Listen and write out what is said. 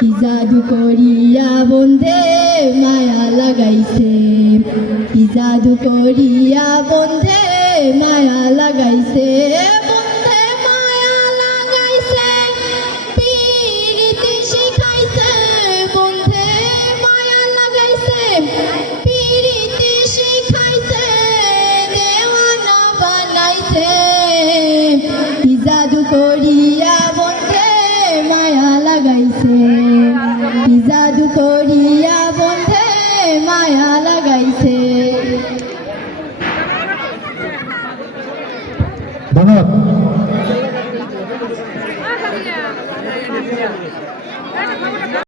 কি জাদু করিয়া বন্ধে মায়া লাগাইছে, কি জাদু করিয়া বন্ধে মায়া লাগাইছে, বন্ধে মায়া লাগাইছে, পিরিতি শিখাইছে, বন্ধে মায়া লাগাইছে, পিরিতি শিখাইছে, দেওয়ানা বানাইছে, কি জাদু করিয়া বন্ধে মায়া লাগাইছে, কি জাদু করিয়া